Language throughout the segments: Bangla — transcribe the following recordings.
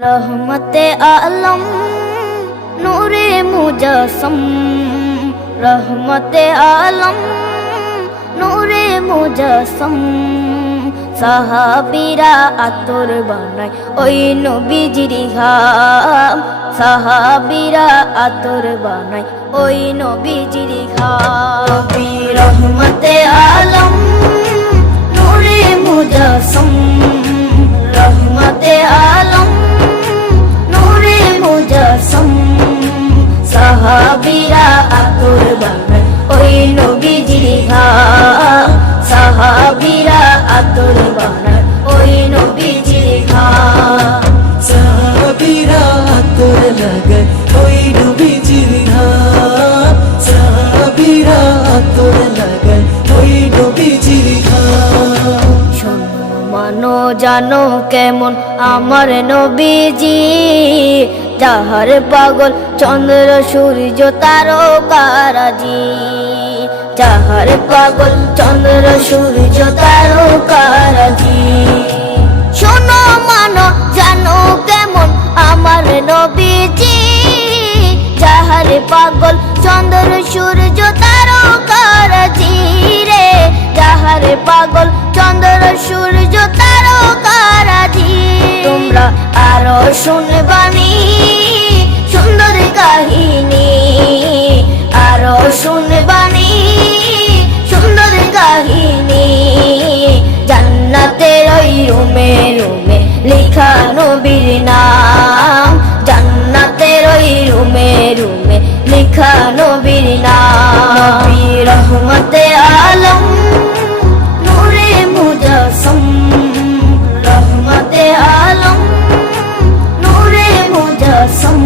रहमते आलम नूरे मुजस्सम, रहमते आलम नूरे मुजस्सम। साहाबीरा आतोर बानाय ओई नबीजिर घाम, साहाबीरा आतोर बानाय ओई नबीजिर घाम। नबी रहमते आलम नूरे मुजस्सम, रहमते आलम नूरे मुजस्सम। साहाबीरा आतोर बानाय ओई नबीजिर घाम, साहाबीरा आतोर बानाय ओई नबीजिर घाम। साहाबीरा आतोर लागाয় ওই নবীজির ঘাম, সাহাবীরা আতর লাগায় ওই নবীজির ঘাম। শোনো মানো জানো কেমন আমার নবীজি, যাহার পাগল চন্দ্র সূর্য তারকারাজি, যাহার পাগল চন্দ্র সূর্য তারকারাজি। শোনো মানো জানো কেমন আমার নবীজি, যাহার পাগল চন্দ্র সূর্য তারকারাজি রে, যাহার পাগল চন্দ্র সূর্য তারকারাজি। তোমরা আরো শুনবানি সুন্দর কাহিনী, আরো শুনবানি সুন্দর কাহিনী। জান্নাতের ওই রুমে রুমে লেখা নবীর নাম, জান্নাতের ওই রুমে রুমে লেখা নবীর নাম। নবী রহমতে আলম নূরে মুজস্সম, রহমতে আলম নূরে মুজস্সম।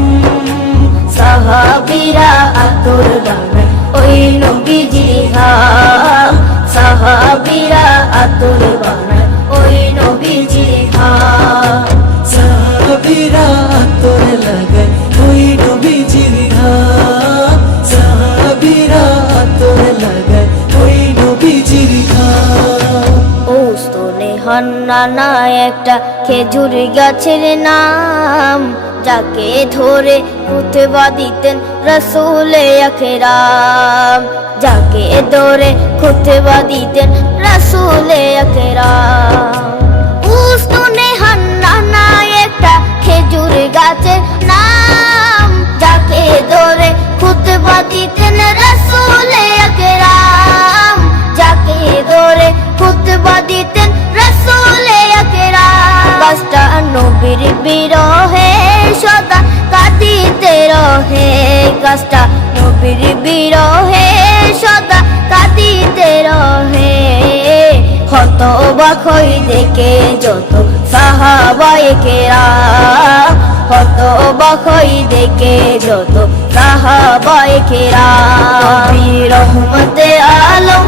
সাহাবীরা আতর বানায় ওই নবীজির ঘাম, সাহাবীরা আতর বানায় ওই নবীজির ঘাম। সাহাবীরা আতর লাগায় ওই নবীজির ঘাম, সাহাবীরা আতর লাগায় ওই নবীজির ঘাম। ওস্তনে হান্নানা একটা খেজুর গাছের নাম, যাকে ধরে খুতবা দিতেন রাসূলে আকরাম, যাকে ধরে খুতবা দিতেন রাসূলে আকরাম। ওস্তনে হান্নানা একটা খেজুর গাছের নাম, যাকে ধরে খুতবা দিতেন রাসূলে আকরাম, যাকে ধরে খুতবা দিতেন রাসূলে আকরাম। গাছটা নবীর বিরহে সদা কাঁদিতে রহে, গাছটা নবীর বিরহে সদা কাঁদিতে রহে। হতবাক হই দেখে যত সাহাবায়ে কেরাম, হতবাক হই দেখে যত সাহাবায়ে কেরাম। নবী রহমতে আলম